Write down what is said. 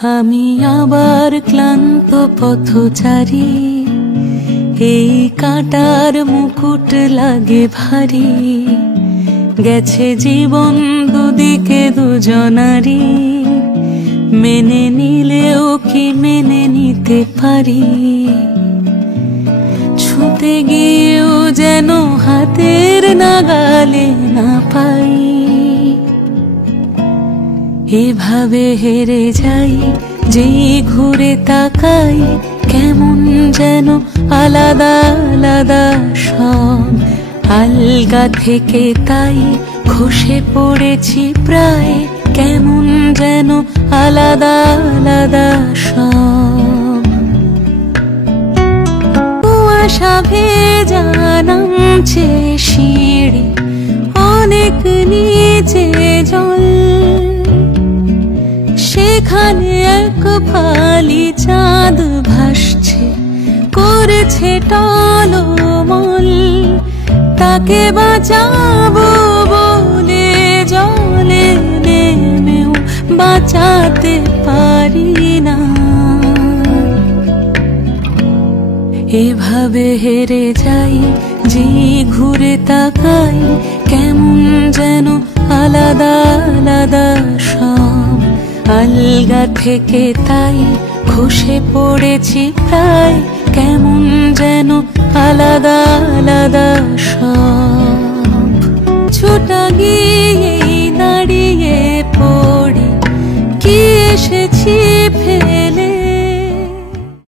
আমি আবার ক্লান্ত পথচারী, এই কাঁটার মুকুট লাগে ভারী। গেছে জীবন দুদিকে দুজনারি, মেনে নিলেও কি মেনে নিতে পারি? ছুঁতে গিয়েও যেন হাতের নাগালে না পাই। এভাবে হেরে যাই, যেই ঘুরে তাকাই, কেমন যেন আলাদা আলাদা সব। আলগা থেকে তাই খসে পড়েছি প্রায়, কেমন যেন আলাদা আলাদা সব। কুয়াশা ভেজা নামছে সিঁড়ি, অনেক নিচে জল। সেখানে এক ফালি চাঁদ ভাসছে, করেছে টলমল। তাকে বাঁচাবো বলে জলে নেমেও বাঁচাতে পারি না। এভাবে হেরে যাই, যে ঘুরে তাকাই, কেমন যেন আলাদা আলাদা সব। আলগা থেকে তাই খসে পড়েছি প্রায়, কেমন যেন আলাদা আলাদা সব। ছুটা গিয়ে দাঁড়িয়ে পড়ি, কি এসেছি ফেলে